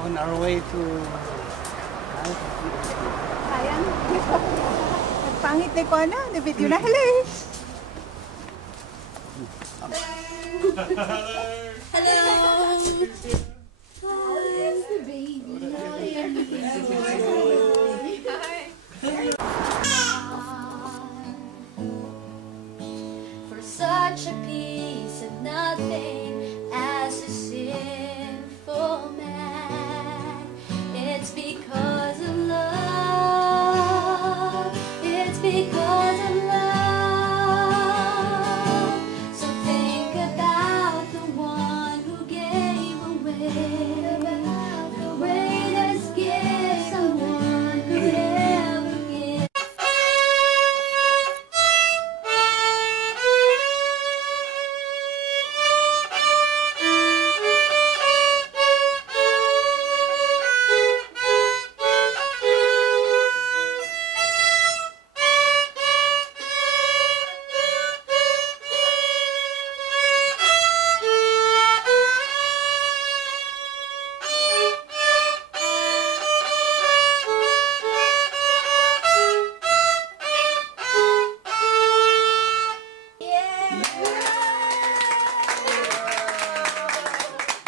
On our way to... Ayan. Nagpangit na ko na. Na-video na. Hello! Hello! Hi, the baby. For such a piece of nothing as a sinful man, it's because of love. It's because of love. So think about the one who gave away the greatest gift someone could ever give.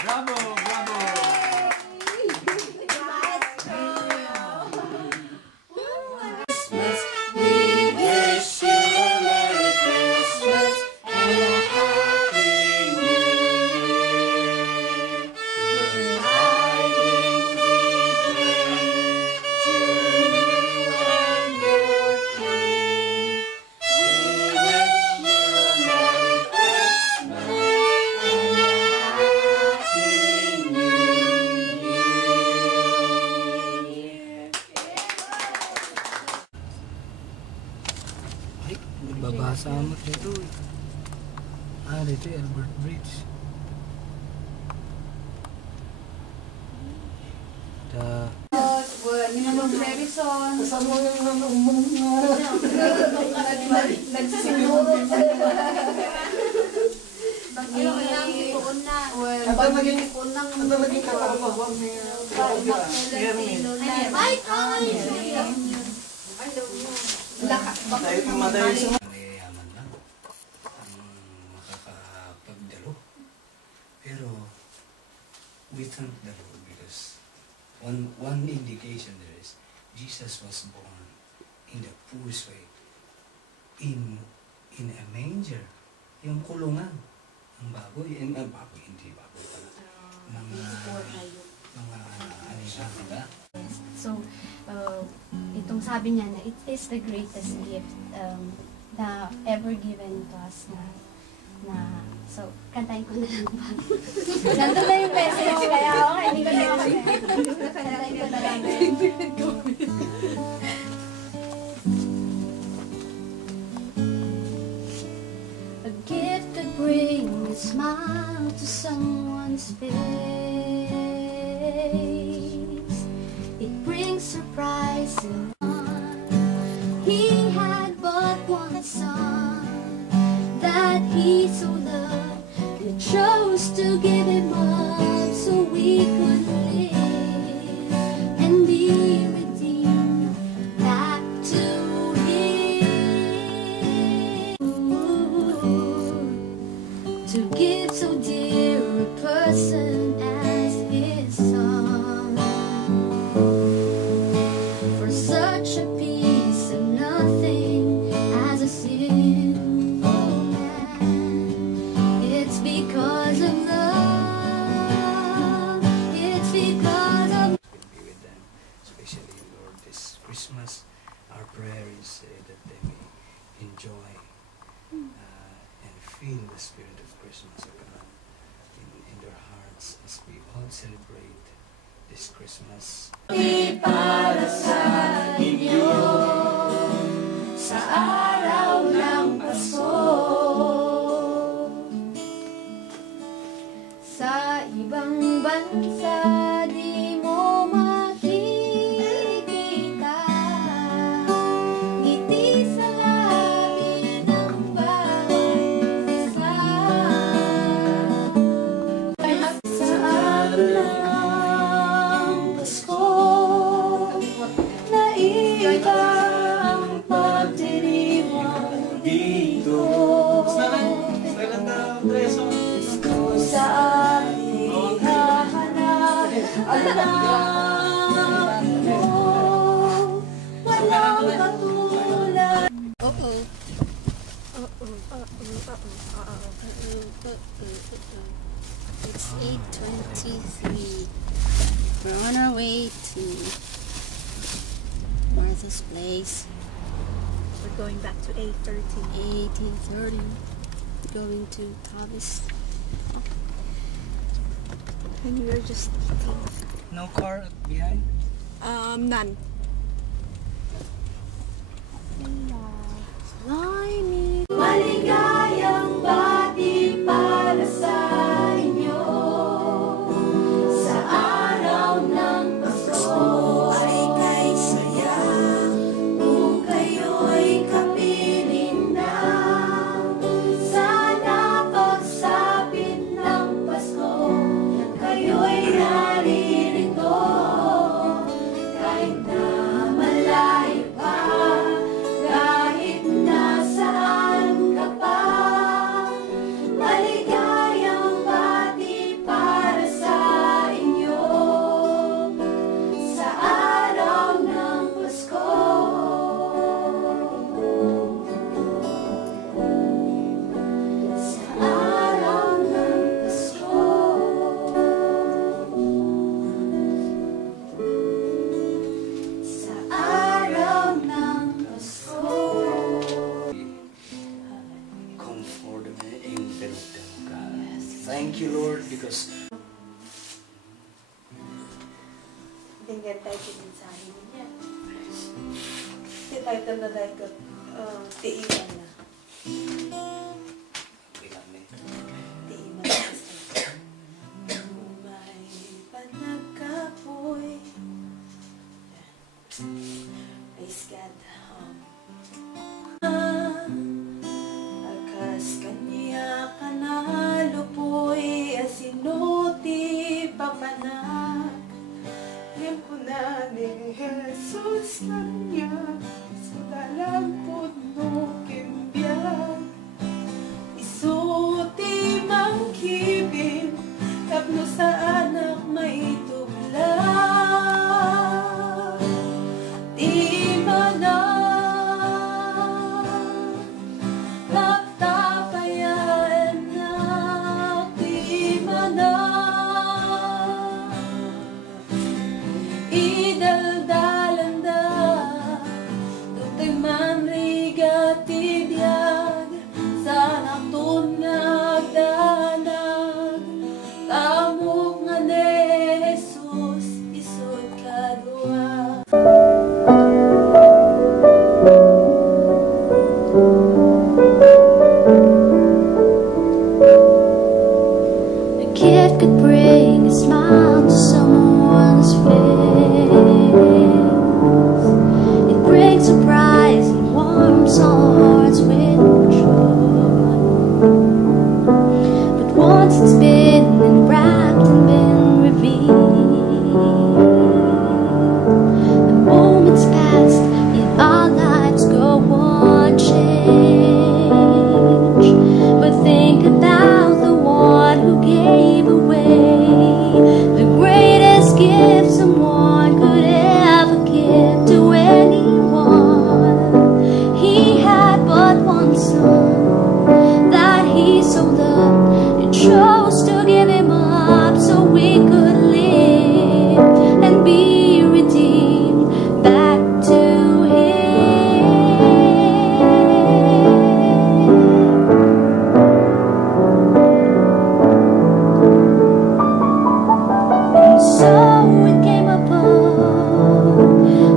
Bravo! Bravo! We wish you a Merry Christmas and a Happy New Year. The tidings we bring to you and your King. We wish you a Merry Christmas and a Happy New Year. Ay, nagbabasa mo dito. Dito yung Albert Bridge. Kasama yung nagsisimulot. Ang naging katarapawang niya. Dahil mamatay sa Mayayaman lang ang makakapagdalo. Pero we thank the Lord because one indication there is Jesus was born in the poorest way, in a manger, yung kulungan, ang baboy, hindi baboy pala, mga anila, diba? So, itong sabi niya na it is the greatest gift na ever given to us so, kantayin ko na lang ba? Nandun na yung message, kaya okay, hindi ko na ako kantayin ko na lang. A gift that brings a smile to someone's face. It brings surprise and fun. He had but one son that he so loved. He chose to give him up so we could live and be redeemed back to him. To give so dear a person as his son. For such a piece of nothing as a sinful man, it's because of love. It's because of Be with them, especially Lord this Christmas. Our prayer is that they may enjoy and feel the spirit of Christmas of God in their hearts as we all celebrate this Christmas. para sa inyo sa araw ng Pasko. Sa ibang bansa di mo makikita ngiti sa labi ng bawat isa. Sa anak mo, walang katulad. It's 8:23. We're on our way to Martha's place. We're going back to 8:30. 18:30. Going to Tavis. And we're just eating. No car behind? None. Fly me. Maligayang bati para sa inyo sa araw ng Pasko ay kay saya kung kayo'y kapiling na sana pagsapit ng Pasko kayo'y naririto kahit na malayo pa kahit nasaan ka pa maligayang bati para sa inyo sa araw ng Pasko sa araw ng Pasko sa araw ng Pasko. Comfort me, envelop them, God. Thank you, Lord, because Tingnan tayo mensahe niya. Title na dahil ko, tiiman na. Tiiman na kasi. Umay panagkapoy. Praise God. Akas kanya kanalupoy asinuti papanak. Tiempo na ni Jesus kanya sa dalang puno kimbiyag. Isuti mang kibin tapno sa anak may tublag. Di manang nagtapayan na di manang idaldalanda tutay man rigatibiyag sa natunag danag tamok nga ni Jesus isod kadua. A gift could bring a smile to someone's face. It brings surprise and warms our hearts with joy. But once it's been wrapped and been revealed, the moment's past, yet our lives go on change. But think about the one who gave away the greatest gift someone could ever give to anyone. He had but one son that he so loved and chose to give him up so we could live and be redeemed back to him. And so it came upon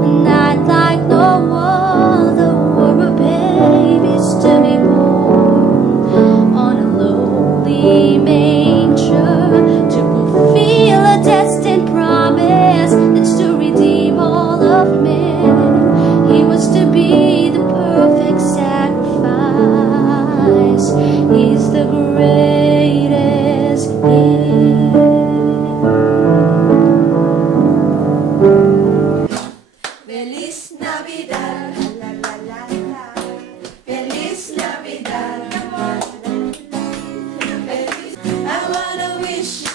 a night like no other, where a baby's to be born on a lowly manger to fulfill a destined promise that's to redeem all of men. He was to be the perfect sacrifice. He's the greatest gift. Feliz Navidad, la la la la. Feliz Navidad, come on. Feliz. I wanna wish you